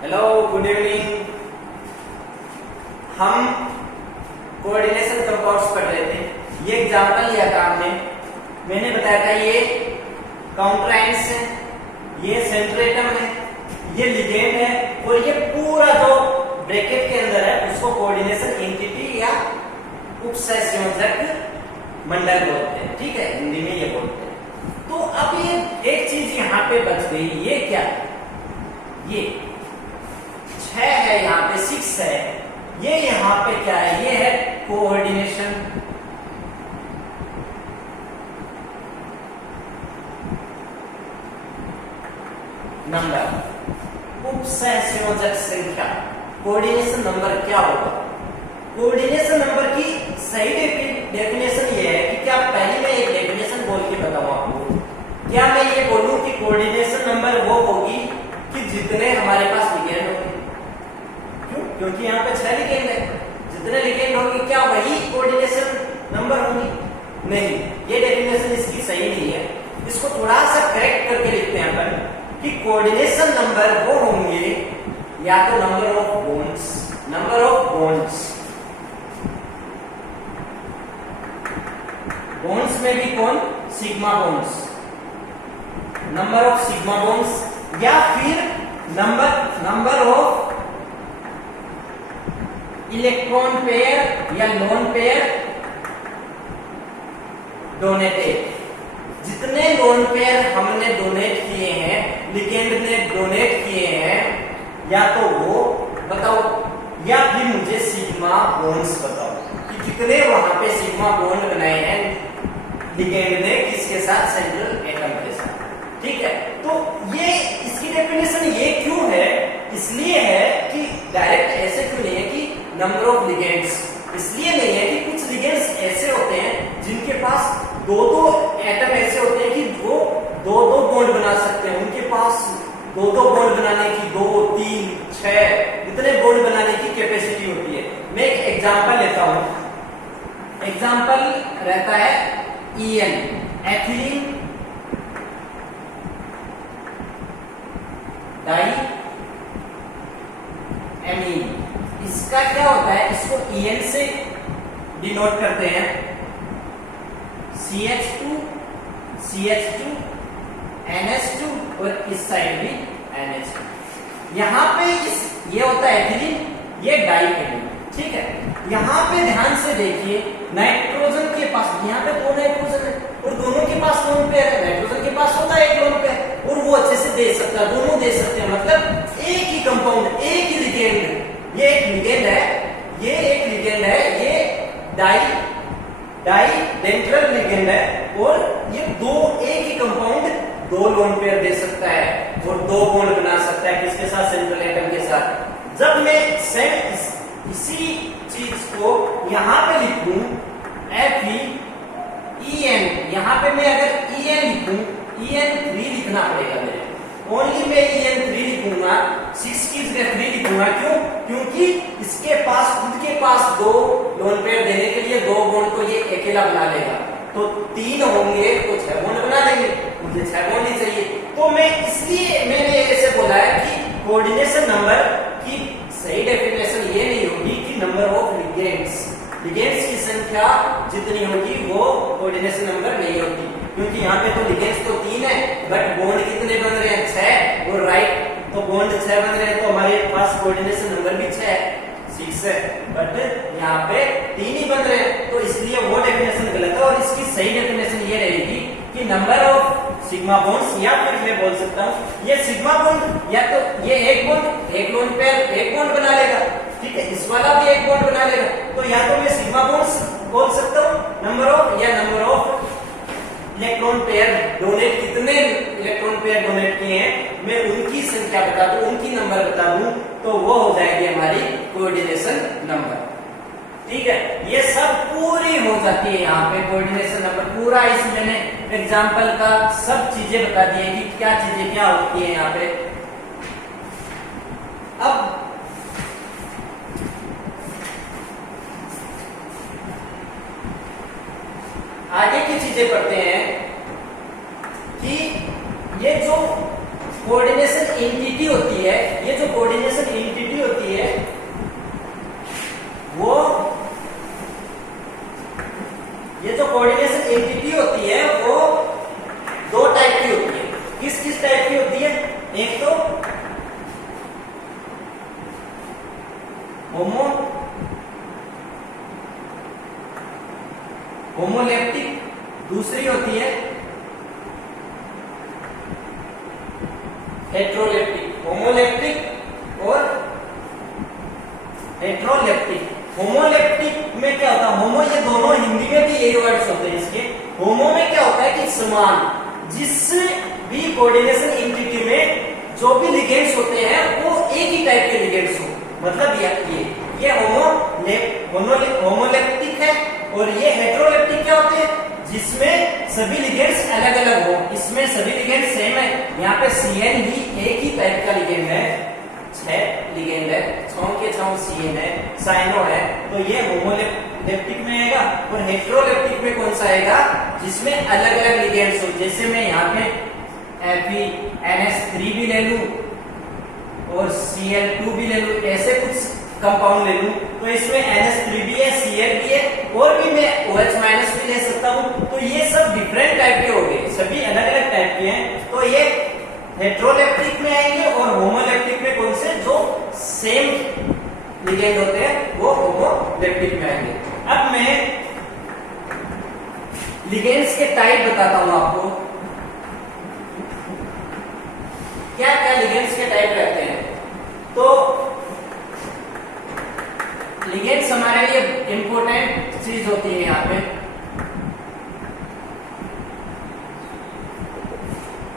Hello, good evening. हम coordination compounds पढ़ रहे थे। ये एग्जांपल लिया था हमने। मैंने बताया था ये काउंटराइंस है, ये सेंट्रेटम है, ये लिगेंड है और ये पूरा जो ब्रैकेट के अंदर है उसको कोऑर्डिनेशन एंटिटी या उपसंयोजक मंडल बोलते हैं। ठीक है, हिंदी में ये बोलते हैं। तो अब ये एक चीज यहाँ पे बच गई। ये क्या है? ये 6 है, यहाँ पे 6 है। ये यहाँ पे क्या है? ये है कोऑर्डिनेशन नंबर, उपसंयोजक संख्या। कोऑर्डिनेशन नंबर क्या होगा? कोऑर्डिनेशन नंबर की सही डेफिनेशन ये है कि क्या पहले मैं एक डेफिनेशन बोल के बताऊं आपको। क्या मैं ये बोलूं कि कोऑर्डिनेशन नंबर वो होगी कि जितने हमारे पास लिगेंड होंगे। क्यों? क्योंकि यहाँ पे 6 लिगेंड है। जितने लिगेंड होंगे क्या वही कोऑर्डिनेशन नंबर होंगी? नहीं, ये डेफिनेशन इसकी सही नहीं है। इसको थोड़ा सा करेक्ट करके लिखते हैं अपन कि कोऑर्डिनेशन नंबर वो होंगे या तो नंबर ऑफ बॉन्ड्स बॉन्ड्स में भी कौन? Sigma bonds, number of sigma bonds, या फिर नंबर ऑफ इलेक्ट्रॉन पेयर या लोन पेयर डोनेटेड। जितने लोन पेयर हमने डोनेट किए हैं, लिगेंड ने डोनेट किए हैं, या तो वो बताओ या फिर मुझे सिग्मा बॉन्ड्स बताओ कि कितने वहां पे सिग्मा बॉन्ड बनाए हैं लिगेंड ने किसके साथ? सेंट्रल एटम के साथ। ठीक है, तो ये इसकी डेफिनेशन ये क्यों है? इसलिए है कि डायरेक्ट ऐसे क्यों नहीं है कि नंबर ऑफ लिगेंड्स। इसलिए नहीं है कि कुछ लिगेंड्स ऐसे होते हैं जिनके पास दो एटम ऐसे होते हैं कि वो दो बॉन्ड बना सकते हैं। उनके पास दो बॉन्ड बनाने की 2, 3, 6 इतने बॉन्ड बनाने की कैपेसिटी होती है। मैं एक एग्जांपल लेता हूं। एग्जांपल रहता है EN, एथिलीन डाई एमीन। इसका क्या होता है? इसको EN से डिनोट करते हैं। CH2 NH2 और इस साइड भी NH2। यहाँ पे ये होता है एथिलीन, ये डाइएमीन। ठीक है, यहाँ पे ध्यान से देखिए, नाइट्रोजन के पास यहाँ पे 2 नाइट्रोजन है और दोनों के पास लोन पेयर है। नाइट्रोजन के पास होता है एक लोन पेयर और वो अच्छे से दे सकता है, दोनों दे सकते हैं। मतलब एक ही कंपाउंड, एक ही लिगेंड। ये एक लिगेंड है, ये एक लिगेंड है, ये डाइडेंड्रल लिगेंड है और ये एक ही कंपाउंड 2 लोन पेयर दे सकता है और 2 बॉन्ड बना सकता है। किसके साथ? सेंट्रल एटम के साथ। जब मैं इसी चीज को यहां पे लिखूं FeEN, यहां पे मैं अगर EN लिखूं, EN3 लिखना पड़ेगा मेरे। ओनली मैं EN3 लिखूंगा, 6 की जगह 3 लिखूंगा। क्यों? क्योंकि इसके पास खुद के पास 2 लोन पेयर देने के लिए 2 बॉन्ड को ये अकेला बना लेगा। तो 3 होंगे तो 6 बॉन्ड बना लेंगे। मुझे 6 बॉन्ड ही चाहिए। तो मैं इसलिए मैंने ऐसे बोला है कि कोऑर्डिनेशन नंबर की सही डेफिनेशन ये नहीं होगी कि नंबर ऑफ लिगेंड्स की संख्या जितनी होगी वो कोऑर्डिनेशन नंबर नहीं होगी। क्योंकि यहाँ पे तो लिगेंड्स तो 3 है बट बॉन्ड कितने बन रहे हैं? 6। और राइट तो बॉन्ड 6 बन रहे हैं तो हमारे पास कोऑर्डिनेशन नंबर भी 6 है, 6 है, बट यहाँ पे 3 ही बन रहे हैं। तो इसलिए वो डेफिनेशन गलत है और इसकी सही डेफिनेशन ये रहेगी कि नंबर ऑफ सिग्मा बॉन्ड्स, या फिर मैं बोल सकता हूँ ये सिग्मा बॉन्ड या तो ये एक बॉन्ड, एक लोन पेयर एक बॉन्ड बना लेगा। ठीक है, इस वाला भी एक बॉन्ड बना लेगा। तो या तो मैं सिग्मा बॉन्ड्स बोल सकता हूँ नंबर ऑफ, या number of electron pair donate, कितने इलेक्ट्रॉन पेयर डोनेट किए हैं मैं उनकी संख्या बता दूं, उनकी नंबर बता दूं, तो वो हो जाएगी हमारी कोऑर्डिनेशन नंबर। ठीक है, ये सब पूरी हो जाती है यहाँ पे कोऑर्डिनेशन नंबर पूरा। इस मैंने एग्जांपल का सब चीजें बता दी है कि क्या चीजें क्या होती है यहाँ पे। अब आगे की चीजें पढ़ते हैं कि ये जो कोऑर्डिनेशन एंटिटी होती है, ये जो कोऑर्डिनेशन होमोलेप्टिक, दूसरी होती है हेट्रोलेप्टिक। होमोलेप्टिक और हेट्रोलेप्टिक। होमोलेप्टिक में क्या होता है, होमो, ये दोनों हिंदी में भी यही वर्ड्स होते हैं इसके। होमो में क्या होता है कि समान, जिस भी कोऑर्डिनेशन एंटिटी में जो भी लिगेंड्स होते हैं वो एक ही टाइप के लिगेंड्स हो, मतलब ये होमोलेप्टिक है। और ये हेट्रोलेप्टिक क्या होते हैं, जिसमें सभी लिगेंड्स अलग अलग हो। इसमें सभी लिगेंड्स सेम है, यहाँ पे CN ही एक ही टाइप का लिगेंड है, 6 लिगेंड है, 6 के 6 CN है, साइनो है, तो ये होमोलेप्टिक में आएगा। और हेट्रोलेप्टिक में कौन सा आएगा, जिसमें अलग अलग लिगेंड्स हो। जैसे मैं यहाँ पे NH3 भी ले लूं और Cl2 भी ले लूं, ऐसे कुछ कंपाउंड ले लूं, तो इसमें NH3 भी है, Cl भी है, और भी मैं OH- भी ले सकता हूं। तो ये सब डिफरेंट टाइप के हो गए, सभी अलग अलग टाइप के हैं। तो ये हेट्रोलेप्टिक में आएंगे। और होमोलेप्टिक में कौन से, जो सेम लिगेंड होते हैं वो होमोलेप्टिक में आएंगे। अब मैं लिगेंड्स के टाइप बताता हूं आपको, क्या क्या लिगेंड्स के टाइप रहते हैं। तो लिगेंड्स हमारे लिए इंपॉर्टेंट चीज होती है यहाँ पे।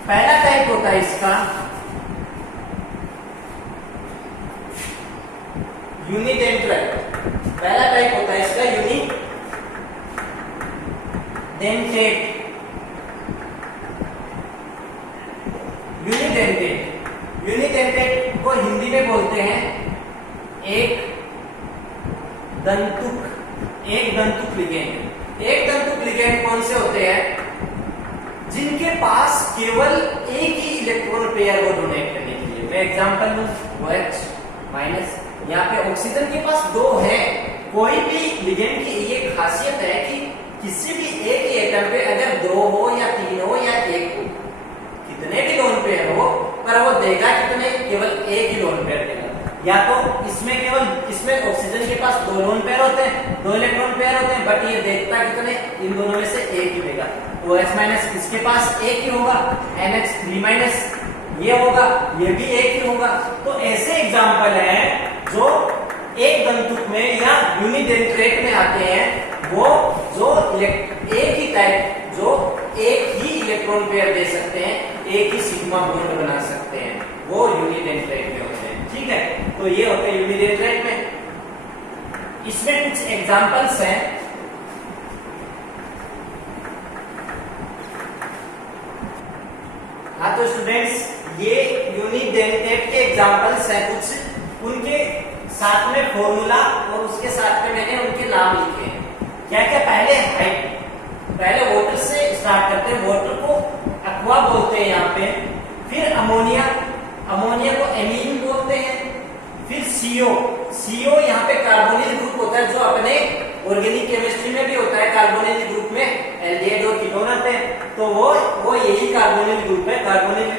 पहला टाइप होता है इसका यूनिडेंटेट। पहला टाइप होता है इसका यूनिडेंटेट। यूनिडेंटेट को हिंदी में बोलते हैं एक दंतुक लिगेंड। एक दंतुक लिगेंड कौन से होते हैं, जिनके पास केवल एक ही इलेक्ट्रॉन पेयर को डोनेट करने के लिए। मैं एग्जांपल दूं, OH-, यहाँ पे ऑक्सीजन के पास 2 है। कोई भी लिगेंड की ये खासियत है कि किसी भी एक ही एटम पे अगर 2 हो या 3 हो या 1 हो, कितने भी लोन पेयर हो, पर वो देगा कितने, केवल एक ही लोन पेयर देगा। या तो इसमें ऑक्सीजन के पास 2 लोन पेयर होते हैं, 2 इलेक्ट्रॉन पेयर होते हैं, बट ये देखता कितने, इन दोनों में से एक ही देगा। OH- इसके पास एक ही होगा, NH3- ये होगा, ये भी एक ही होगा। तो ऐसे एग्जाम्पल हैं जो एक दंतुक में या यूनिडेंटेट में आते हैं, वो जो एक ही टाइप, जो एक ही इलेक्ट्रॉन पेयर दे सकते हैं, एक ही सिग्मा बॉन्ड बना सकते हैं, वो यूनिडेंटेट में होते हैं। ठीक है, तो ये होते हैं यूनिडेंटेट में। इसमें कुछ एग्जांपल्स हैं। हाँ तो स्टूडेंट्स, ये यूनिडेंटेट के एग्जांपल्स हैं कुछ, उनके साथ में फॉर्मूला और उसके साथ में मैंने उनके नाम लिखे हैं। क्या क्या, पहले वाटर से स्टार्ट करते हैं। वाटर को एक्वा बोलते हैं यहाँ पे, फिर अमोनिया को एमीन बोलते हैं, फिर CO यहाँ पे कार्बोनिल ग्रुप होता है, जो अपने ऑर्गेनिक केमिस्ट्री में भी होता है। कार्बोनिल ग्रुप में एल्डिहाइड और कीटोन आते हैं, तो वो यही कार्बोनिल ग्रुप है। कार्बोनिल,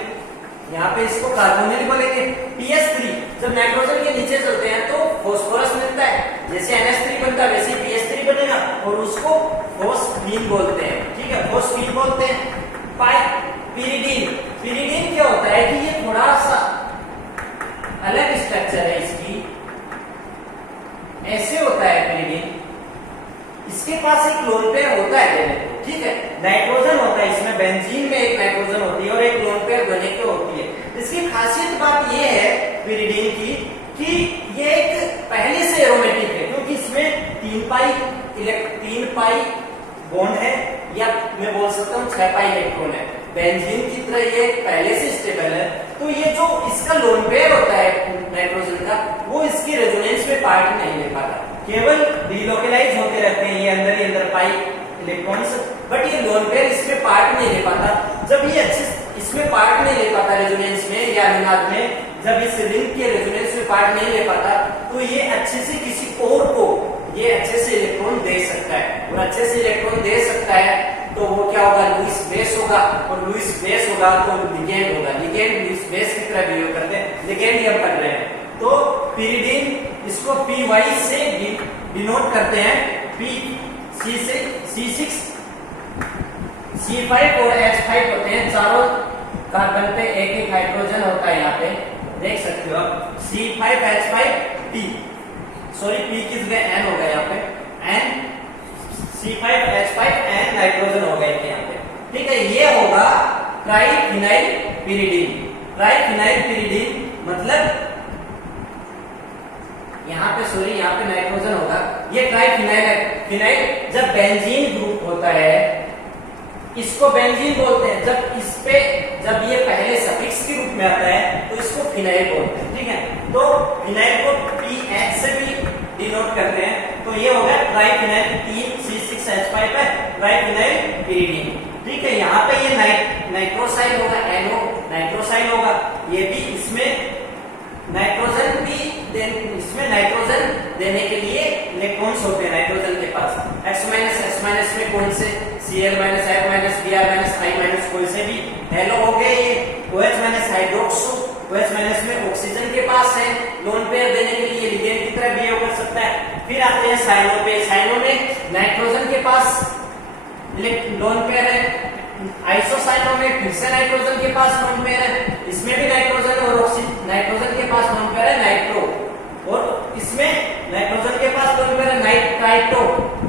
यहाँ पे इसको कार्बोनिल बोलेंगे। PS3, जब नाइट्रोजन के नीचे चलते हैं तो फास्फोरस मिलता है, जैसे NH3 बनता है वैसे PS3 बनेगा, और उसको फॉस्फीन बोलते हैं। ठीक है, फॉस्फीन बोलते हैं। पिरिडीन क्या होता है कि ये थोड़ा सा अलग स्ट्रक्चर है इसकी, ऐसे होता है पिरिडीन। इसके पास एक लोन पेयर होता है, ठीक है, नाइट्रोजन होता है इसमें, बेंजीन में एक नाइट्रोजन होती है और एक लोन पेयर बने के होती है। इसकी खासियत बात ये है पिरिडीन की कि ये एक पहले से एरोमेटिक है, क्योंकि इसमें 3 पाई बॉन्ड है, या मैं बोल सकता हूँ 6 पाई इलेक्ट्रॉन है। बेंजीन की तरह ये पहले से स्टेबल है, तो ये जो इसका लोन पेयर होता है नाइट्रोजन का, वो इसकी रेजोनेंस में पार्ट नहीं ले पाता, केवल डिलोकलाइज होते रहते हैं ये अंदर ही अंदर पाई इलेक्ट्रॉन्स, बट ये लोन पेयर इसमें पार्ट नहीं ले पाता। जब ये अच्छे इसमें पार्ट नहीं ले पाता रेजोनेंस में या अनुनाद में, जब इस रिंग के रेजोनेंस में पार्ट नहीं ले पाता, तो ये अच्छे से किसी और को ये अच्छे से इलेक्ट्रॉन दे सकता है, और अच्छे से इलेक्ट्रॉन दे सकता है तो वो क्या होगा, लुईस बेस होगा, और लुईस बेस होगा तो लिगेंड होगा। लिगेंड लुईस बेस की तरह बिहेव करते हैं, लिगेंड ही हम पढ़ रहे हैं। तो पिरिडीन, इसको PY से डिनोट करते हैं, PC C6 C5 और H5 होते हैं, चारों कार्बन पे एक एक हाइड्रोजन होता है। यहाँ पे देख सकते हो आप C5H5P, सॉरी P किस गए N हो गया यहाँ पे, N C5H5 N नाइट्रोजन हो गए यहाँ पे। ठीक है, ये होगा ट्राइफिनाइल पिरिडीन। ट्राइफिनाइल पिरिडीन मतलब यहाँ पे सॉरी यहाँ पे नाइट्रोजन होगा, ये ट्राइफिनाइल है। फिनाइल जब बेंजीन ग्रुप होता है इसको बेंजीन बोलते हैं, जब इस पे जब ये पहले सफिक्स के रूप में आता है तो इसको फिनाइल बोलते हैं। ठीक है, तो फिनाइल को PH से भी डिनोट करते हैं, तो ये हो गया ट्राइफिनाइल 3C6H5 है ट्राइफिनाइल पिरिडीन। ठीक है, यहाँ पे ये नाइट्रोसाइल होगा, NO नाइट्रोसाइल होगा, ये भी इसमें नाइट्रोजन भी इसमें नाइट्रोजन देने के लिए इलेक्ट्रॉन्स होते हैं नाइट्रोजन के पास। X माइनस में कौन से Cl minus F minus Br minus I minus कोई से भी हेलो हो गए। ये OH minus hydroxo, OH minus में ऑक्सीजन के पास है, लोन पेयर देने के लिए लिगेंड की तरह बिहेव कर सकता है। फिर आते हैं साइनो पे, साइनो में नाइट्रोजन के पास लोन पेयर है। आइसोसाइनो में फिर से नाइट्रोजन के पास लोन पेयर है, इसमें भी नाइट्रोजन और ऑक्सीजन, नाइट्रोजन के पास लोन पेयर है नाइट्रो, और इसमें नाइट्रोजन के पास लोन पेयर है नाइट्राइटो,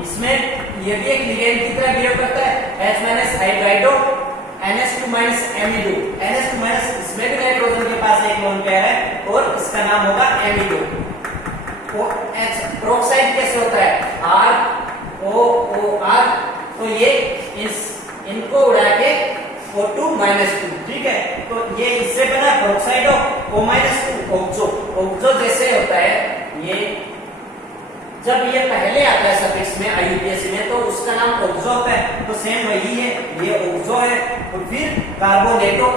इसमें ये भी एक लिगेंड की तरह बिहेव करता है। H minus hydrido, NH2 minus amido, NH2 minus इसमें भी नाइट्रोजन के पास एक लोन पेयर है और इसका नाम होगा एमिडो। प्रोक्साइड कैसे होता है ROOR, तो ये इनको उड़ा के O2 माइनस 2। ठीक है, तो ये इससे बना peroxide of O minus 2 oxo. Oxo जैसे होता है, ये जब ये पहले आता है सफिक्स में IUPAC में तो उसका नाम ऑक्सो होता है, तो सेम वही है, ये ऑक्सो है। और फिर कार्बोनेटो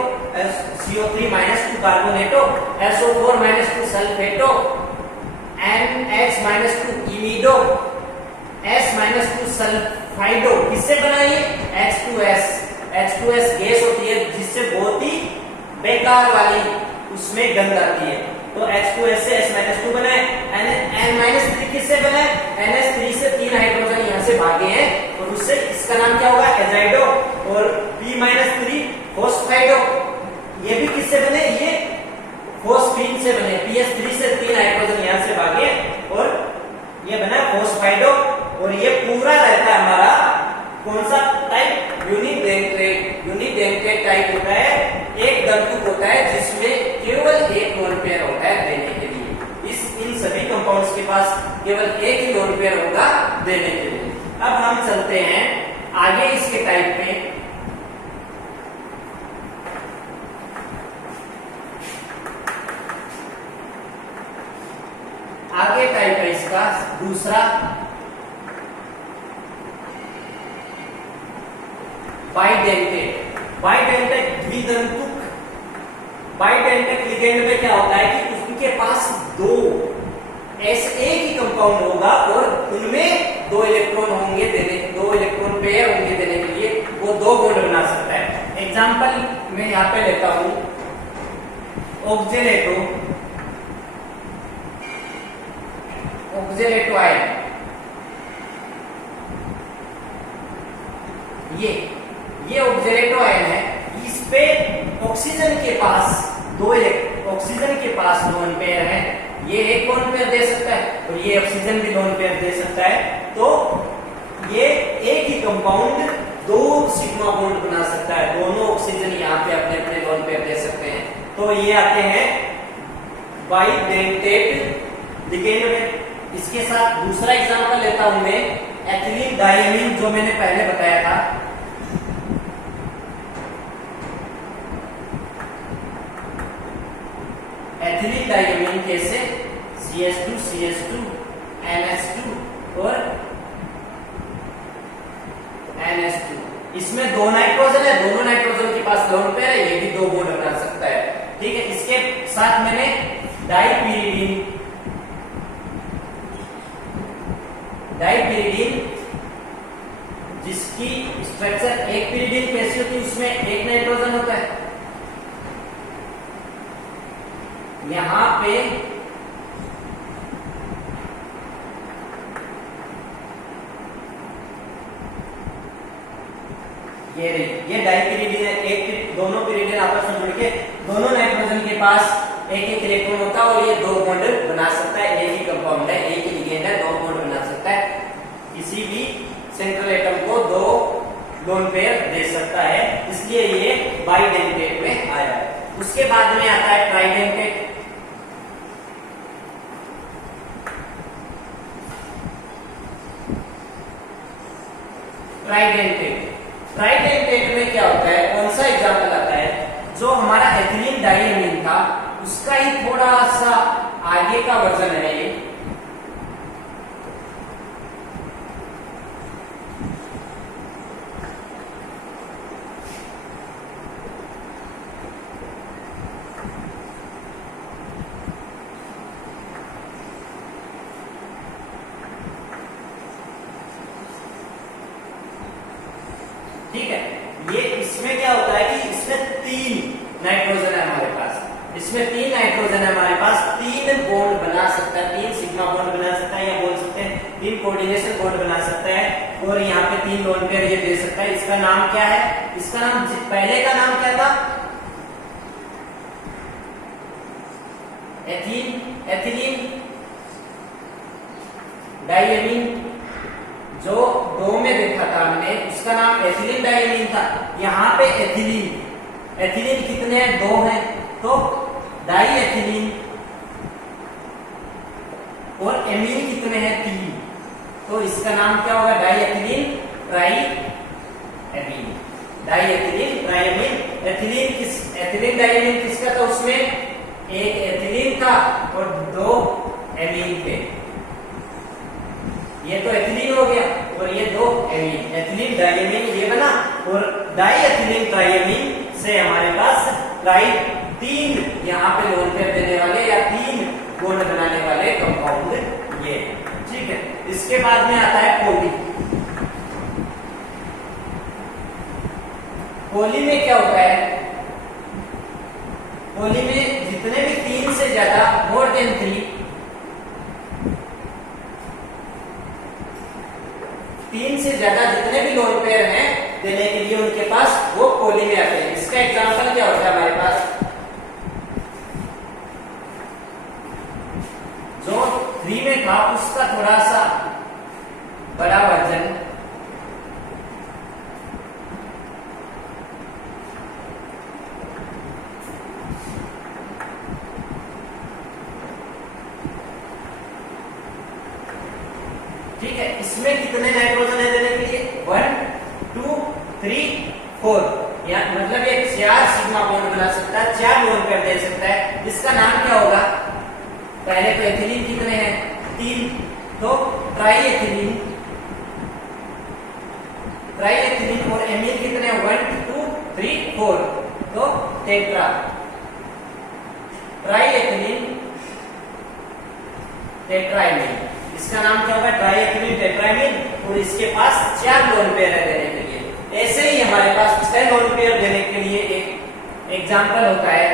CO3 minus 2 कार्बोनेटो, SO4 minus 2 सल्फेटो, NH minus 2 इमिडो, S minus 2 सल्फाइडो। किससे बना ये H2S, H2S गैस होती है जिससे बहुत ही बेकार वाली उसमें गंध आती है, तो H2S से S माइनस 2 बना है। N माइनस 3 किससे बना है, NH3 से 3 हाइड्रोजन यहाँ से भागे हैं और उससे इसका नाम क्या होगा एजाइडो, और P माइनस 3 फोस्फाइडो, ये भी किससे बने, ये फोस्फीन से बने, PS3 से 3 हाइड्रोजन यहाँ से भागे और ये बना फोस्फाइडो। और ये पूरा रहता है हमारा कौन सा टाइप, यूनिडेंटेट टाइप होता है, एक दंतुक होता है जिसमें केवल एक लोन पेयर होता है देने के लिए। इन सभी कंपाउंड्स के पास केवल एक ही लोन पेयर होगा देने के लिए। अब हम चलते हैं आगे इसके टाइप में। आगे टाइप है इसका दूसरा बाइडेंटेट द्विदंतुक। बाइडेंटेट लिगेंड में क्या होता है कि उनके पास दो ऐसे एक ही कंपाउंड होगा और उनमें दो इलेक्ट्रॉन होंगे देने, दो इलेक्ट्रॉन पेयर होंगे देने के लिए, वो दो बॉन्ड बना सकता है। एग्जांपल मैं यहाँ पे लेता हूं ऑक्जेलेटो आयन, ये ऑक्जेलेटो आयन है, इस पे ऑक्सीजन के पास लोन पेयर है, ये एक लोन पेयर दे सकता है और ये ऑक्सीजन भी लोन पेयर दे सकता है, तो ये एक ही कंपाउंड दो सिग्मा बॉन्ड बना सकता है, दोनों ऑक्सीजन यहाँ पे अपने अपने लोन पेयर दे सकते हैं। तो ये आते हैं बाइडेंटेट लिगेंड में। इसके साथ दूसरा एग्जांपल लेता हूं मैं, एथिलीन डायमीन, जो मैंने पहले बताया था। एथिलीन डायमीन कैसे, CH2 NH2 और NH2, इसमें दो नाइट्रोजन है, दोनों नाइट्रोजन के पास लोन पेयर है, ये भी दो बॉन्ड बना सकता है। ठीक है, इसके साथ मैंने डाइपिरिडीन जिसकी स्ट्रक्चर एक पिरिडीन कैसी होती है, उसमें एक नाइट्रोजन होता है, यहां पे ये डाइपिरिडिन, एक दोनों पिरिडिन आपस में जुड़ के दोनों नाइट्रोजन के पास एक एक इलेक्ट्रॉन होता है और ये दो बॉन्ड बना सकता है। एक ही कंपाउंड है, एक ही लिगेंड है, दो बॉन्ड बना सकता है। किसी भी सेंट्रल एटम को दो लोन पेयर दे सकता है, इसलिए ये बाइडेंटेट में आया है। उसके बाद में आता है ट्राइडेंटेट। ट्राइडेंटेट में क्या होता है, कौन सा एग्जांपल आता है, जो हमारा एथिलीन डाइएमीन था उसका ही थोड़ा सा आगे का वर्जन है ये। ठीक है, ये इसमें क्या होता है कि इसमें 3 नाइट्रोजन है हमारे पास, इसमें 3 नाइट्रोजन है हमारे पास, 3 बॉन्ड बना सकता है, 3 सिग्मा बॉन्ड बना सकता है, या बोल सकते हैं 3 कोऑर्डिनेशन बॉन्ड बना सकता है, और यहाँ पे 3 लोन पेयर ये दे सकता है। इसका नाम क्या है, इसका नाम पहले का नाम क्या था, एथिलीन डाइएमीन। जो 2 में देखा था हमने उसका नाम एथिलीन डाइएमीन था। यहाँ पे एथिलीन कितने हैं, 2 हैं, तो डाई एथिलीन, और एमीन कितने हैं, 3, तो इसका नाम क्या होगा, di ethylene triamine. Di ethylene triamine. Ethylene diamine किसका था, उसमें एक एथिलीन था और 2 एमीन थे। ये तो एथिलीन हो गया और ये 2 एमीन, एथिलीन डाइएमीन ये बना, और डाई एथिलीन ट्राइएमीन से हमारे पास 3 यहाँ पे लोन पेयर देने वाले या 3 बॉन्ड बनाने वाले कंपाउंड ये। ठीक है, इसके बाद में आता है पॉली। पॉली में क्या होता है, पॉली में जितने भी 3 से ज्यादा, मोर देन 3 से ज्यादा जितने भी लोन पेयर हैं देने के लिए उनके पास, वो पॉली में आते हैं। इसका एग्जांपल क्या होता है हमारे पास, जो 3 में था उसका थोड़ा सा बड़ा वर्जन, ठीक है। इसमें कितने नाइट्रोजन है देने के लिए, 1 2 3 4, या मतलब ये 4 सिग्मा बॉन्ड बना सकता है, 4 लोन पेयर दे सकता है। इसका नाम क्या होगा, पहले तो एथिलीन कितने हैं, 3, तो ट्राइएथिलीन, और एमीन कितने हैं, 1 2 3 4, तो टेट्रा। ट्राइएथिलीन टेट्राएमीन, इसका नाम क्या होगा, ट्राइएथिलीन टेट्राएमीन, और इसके पास 4 लोन पेयर है देने के लिए। ऐसे ही हमारे पास 6 लोन पेयर देने के लिए एक एग्जांपल होता है,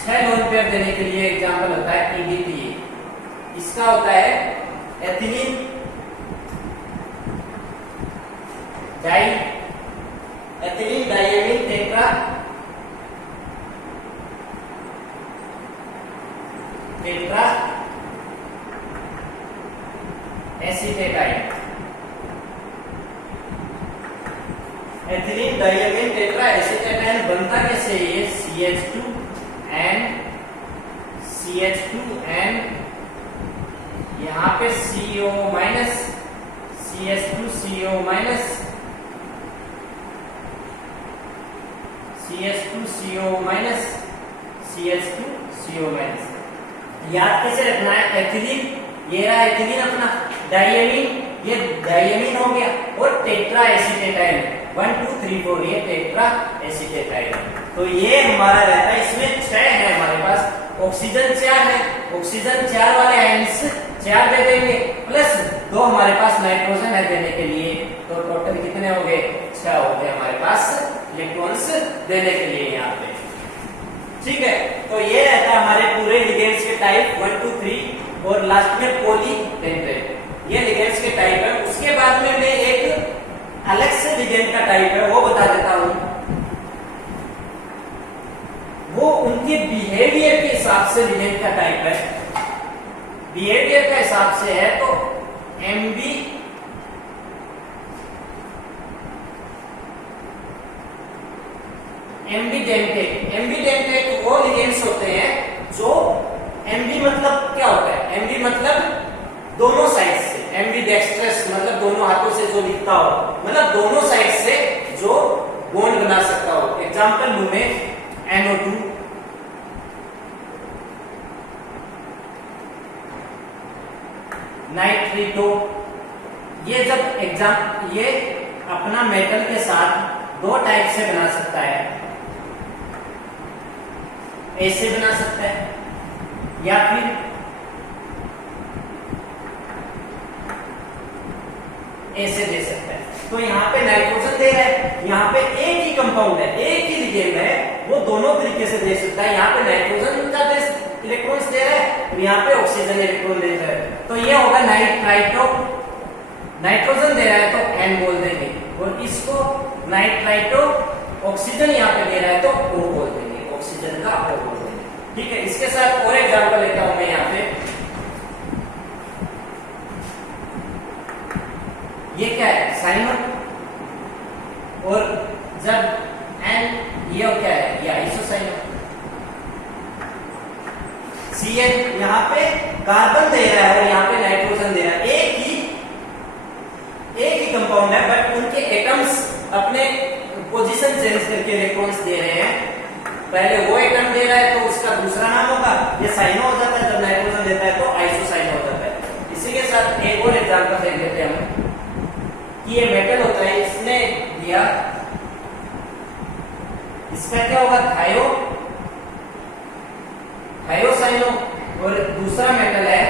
6 लोन पेयर देने के लिए एग्जांपल होता है EDTA। इसका होता है ethylene diamine tetra acetatine. Ethylene diamine tetra acetatine बनता कैसे, ये CH2N, यहाँ पे CO minus, CH2CO minus, CH2CO minus, CH2CO minus. याद कैसे रखना है, एथिलीन, ये रहा एथिलीन अपना, डाइएमीन, ये डाइएमीन हो गया, और टेट्रा एसीटेटाइन 1 2 3 4, ये टेट्रा एसीटेटाइन। तो ये हमारा रहता है, इसमें 6 है हमारे पास, ऑक्सीजन 4 है, ऑक्सीजन 4 वाले आयंस 4 दे देंगे, प्लस 2 हमारे पास नाइट्रोजन है देने के लिए, तो टोटल कितने हो गए, 6 हो गए हमारे पास इलेक्ट्रॉन्स देने के लिए यहाँ पे। ठीक है, तो ये रहता है हमारे पूरे लिगेंड्स के टाइप 1 2 3, और लास्ट में पॉलीडेंड्रेट, ये लिगेंड्स के टाइप है। उसके बाद में मैं एक अलग से लिगेंड का टाइप है वो बता देता हूं। वो उनके बिहेवियर के हिसाब से लिगेंड का टाइप है। बिहेवियर का हिसाब से है तो एम्बीडेंटेट वो लिगेंड्स होते हैं जो एम्बी मतलब क्या होता है? एम्बी मतलब दोनों साइड से, एम्बीडेक्स्ट्रस मतलब दोनों हाथों से जो लिखता हो, मतलब दोनों साइड से जो बॉन्ड बना सकता हो। एग्जांपल लूं मैं NO2, नाइट्रिटो। ये जब ये अपना मेटल के साथ दो टाइप से बना सकता है, ऐसे बना सकता है या फिर ऐसे दे सकता है। तो यहाँ पे नाइट्रोजन दे रहा है, यहाँ पे एक ही कंपाउंड है, एक ही लिगेंड है, वो दोनों तरीके से दे सकता है। यहाँ पे नाइट्रोजन का इलेक्ट्रॉन्स दे रहा है और यहाँ पे ऑक्सीजन इलेक्ट्रॉन दे रहा है। तो ये होगा नाइट्राइटो। नाइट्रोजन दे रहा है तो N बोल देंगे, और इसको नाइट्राइटो ऑक्सीजन यहाँ पे दे रहा है तो O बोल देंगे, ऑक्सीजन का O बोल देंगे। ठीक है, इसके साथ और एग्जांपल लेता हूं मैं यहाँ पे। ये क्या है? साइनो। और जब N, ये क्या है? ये आइसोसाइनो। Cn यहाँ पे कार्बन दे रहा है और यहाँ पे नाइट्रोजन दे रहा है, एक ही कंपाउंड है, बट उनके एटम्स अपने पोजीशन चेंज करके इलेक्ट्रॉन्स दे रहे हैं। पहले वो एटम दे रहा है तो उसका दूसरा नाम होगा, ये साइनो हो जाता है। जब नाइट्रोजन देता है तो आइसोसाइनो हो जाता है। इसी के साथ एक और एग्जांपल देख लेते हैं हम कि ये मेटल होता है, इसने दिया, इसका क्या होगा? थायोसाइनो। और दूसरा मेटल है,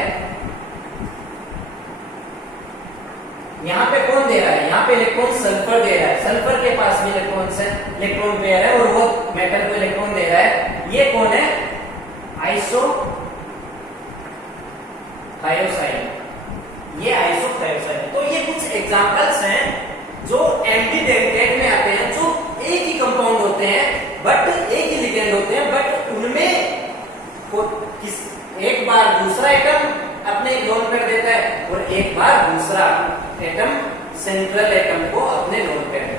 यहाँ पे कौन दे रहा है? यहाँ पे इलेक्ट्रॉन सल्फर दे रहा है, सल्फर के पास भी इलेक्ट्रॉन्स है, इलेक्ट्रॉन पेयर है, और वो मेटल को इलेक्ट्रॉन दे रहा है। ये कौन है? ये आइसोथायोसाइनो। तो ये कुछ एग्जांपल्स हैं जो एम्बीडेक्टेट में आते हैं, जो एक ही कंपाउंड होते हैं बट एक ही लिगेंड होते हैं, बट उनमें एक बार दूसरा एटम अपने लोन कर देता है और एक बार दूसरा एटम सेंट्रल एटम को अपने लोन कर देता है।